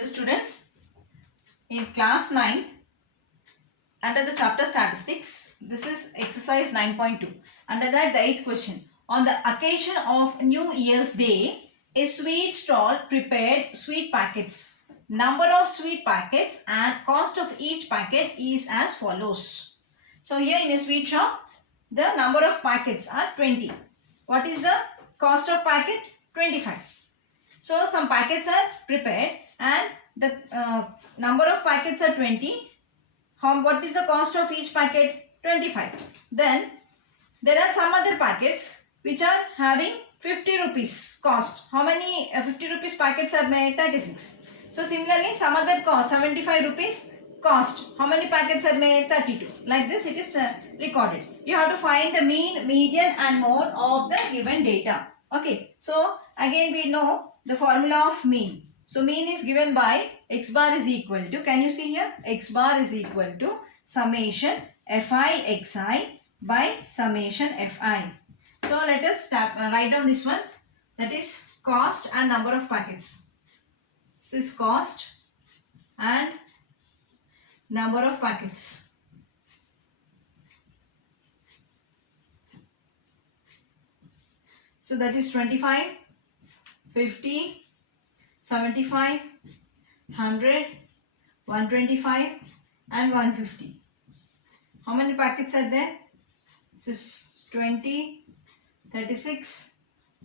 Hello students, in class 9th under the chapter statistics, this is exercise 9.2. Under that, the 8th question. On the occasion of New Year's Day, a sweet stall prepared sweet packets. Number of sweet packets and cost of each packet is as follows. So here in a sweet shop, the number of packets are 20. What is the cost of packet? 25. So some packets are prepared and the number of packets are 20. What is the cost of each packet? 25. Then there are some other packets which are having 50 rupees cost. How many 50 rupees packets are made? 36. So similarly some other cost 75 rupees cost. How many packets are made? 32. Like this it is recorded. You have to find the mean, median and mode of the given data. Okay. So again we know the formula of mean. So mean is given by x bar is equal to, can you see here? X bar is equal to summation fi xi by summation fi. So let us start, write down this one, that is cost and number of packets. This is cost and number of packets. So that is 25, 50, 75, 100, 125 and 150. How many packets are there? This is 20, 36,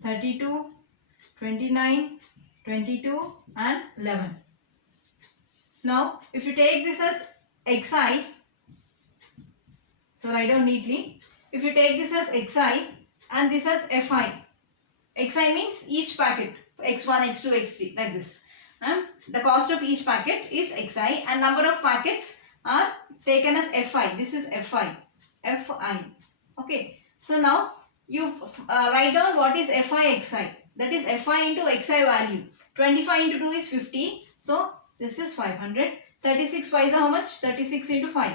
32, 29, 22 and 11. Now if you take this as xi, so write down neatly. If you take this as xi and this as fi, xi means each packet, x1, x2, x3 like this. The cost of each packet is xi and number of packets are taken as fi. This is fi. Okay. So now you write down what is fi xi. That is fi into xi value. 25 into 2 is 50. So this is 500. 36 5 is how much? 36 into 5.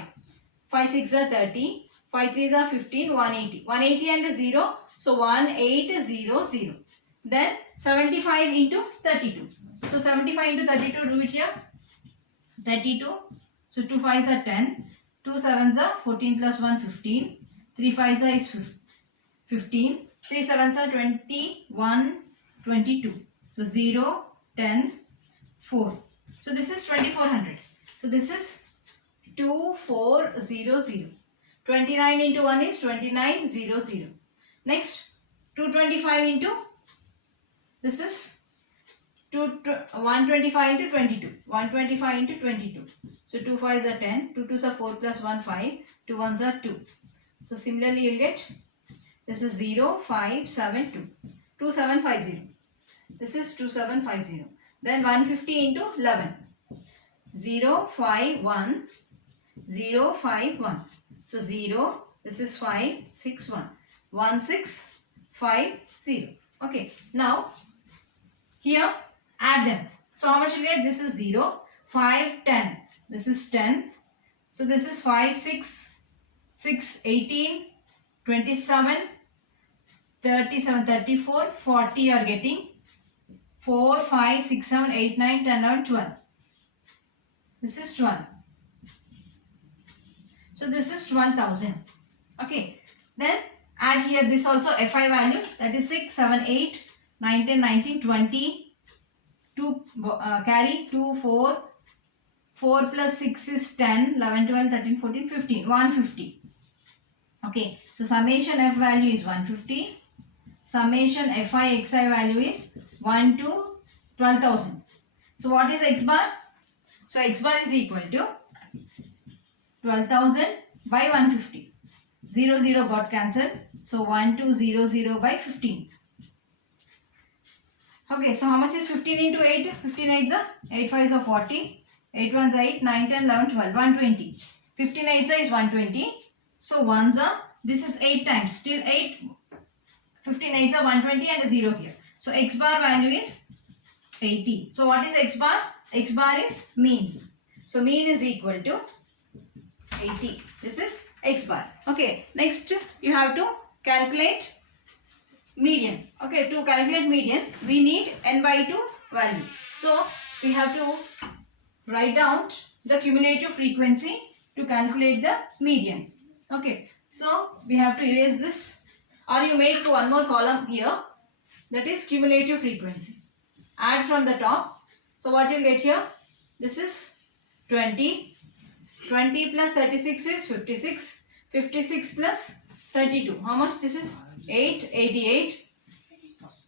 5 6 are 30. 5 3 are 15. 180. 180 and the 0. So 1800. Then 75 into 32. So 75 into 32, do it here. 32. So 2 5s are 10. 2 7s are 14 plus 1 15. 3 5s are is 15. 3 7s are 21, 22. So 0, 10, 4. So this is 2400. So this is 2400. 29 into 1 is 2900. Next 225 into, this is 125 into 22. 125 into 22. So 2 5s are 10. 2 2s are 4 plus 1 5. 2 1s are 2. So similarly you will get, this is 0 5 7 2. 2750. This is 2750. Then 150 into 11. 0 5 1. 0 5 1. So 0. This is 5 6 1. 1 6 5 0. Okay. Now here add them. So how much you get? This is 0, 5, 10. This is 10. So this is 5, 6, 6, 18, 27, 37, 34, 40 you are getting. 4, 5, 6, 7, 8, 9, 10, 11, 12. This is 12. So this is 12,000. Okay. Then add here this also fi values, that is 6, 7, 8, 9, 10, 19, 20. 2 carry 2, 4. 4 plus 6 is 10, 11, 12, 13, 14, 15. 150. Okay. So summation f value is 150. Summation fi xi value is 1 to 12,000. So what is x bar? So x bar is equal to 12,000 by 150. 0 0 got cancelled. So 1200 by 15. Okay, so how much is 15 into 8? 15 8s are 8 5s are 40. 8 1s are 8, 9, 10, 11, 12. 120. 15 8s is 120. So 1s are, this is 8 times. Still 8. 15 8s are 120 and a 0 here. So x bar value is 80. So what is x bar? X bar is mean. So mean is equal to 80. This is x bar. Okay. Next you have to calculate median. Okay. To calculate median we need n by 2 value. So we have to write down the cumulative frequency to calculate the median. Okay, so we have to erase this, or you make one more column here, that is cumulative frequency. Add from the top. So what you get here? This is 20. 20 plus 36 is 56. 56 plus 32. How much this is? 8. 88.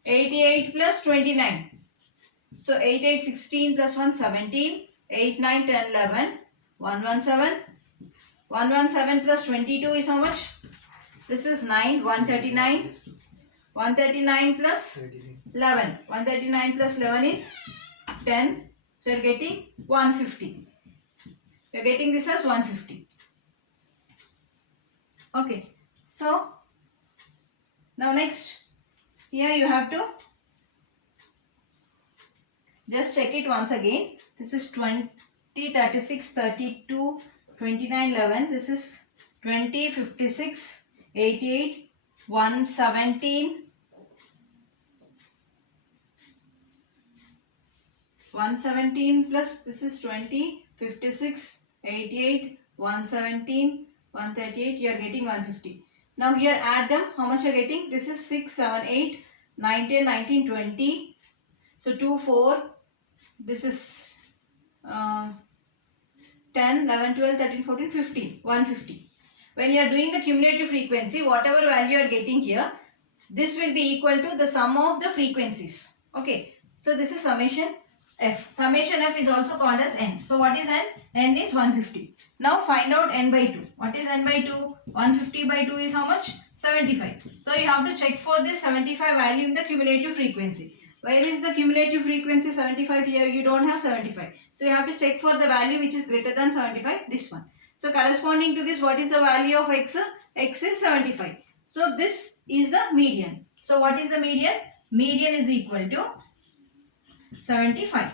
88 plus 29. So 8, 8, 16 plus 1, 17. 8, 9, 10, 11. 117. 117 plus 22 is how much? This is 9. 139. 139 plus 11. 139 plus 11 is 10. So you are getting 150. You are getting this as 150. Okay. So now next, here you have to just check it once again. This is 20, 36, 32, 29, 11. This is 20, 56, 88, 117, 117 plus this is 20, 56, 88, 117, 138. You are getting 150. Now here add them. How much you are getting? This is 6, 7, 8, 9, 10, 19, 20. So 2, 4. This is 10, 11, 12, 13, 14, 15. 150. When you are doing the cumulative frequency, whatever value you are getting here, this will be equal to the sum of the frequencies. Okay. So this is summation F. Summation F is also called as N. So what is N? N is 150. Now find out N by 2. What is N by 2? 150 by 2 is how much? 75. So you have to check for this 75 value in the cumulative frequency. Where is the cumulative frequency 75 here? You don't have 75. So you have to check for the value which is greater than 75. This one. So corresponding to this, what is the value of X? X is 75. So this is the median. So what is the median? Median is equal to 75.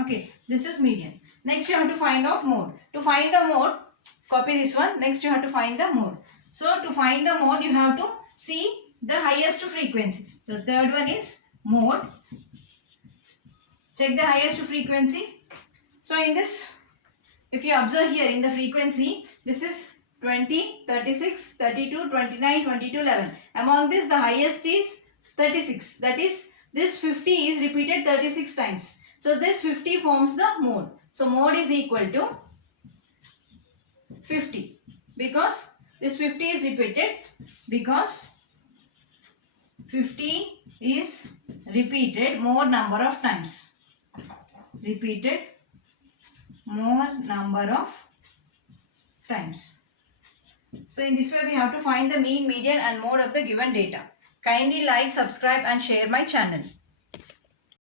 Okay, this is median. Next you have to find out mode. To find the mode, copy this one. Next you have to find the mode. So to find the mode, you have to see the highest frequency. So third one is mode. Check the highest frequency. So in this, if you observe here in the frequency, this is 20, 36, 32, 29, 22, 11. Among this, the highest is 36. That is, this 50 is repeated 36 times. So this 50 forms the mode. So mode is equal to 50 because this 50 is repeated, because 50 is repeated more number of times. Repeated more number of times. So in this way we have to find the mean, median and mode of the given data. Kindly like, subscribe and share my channel.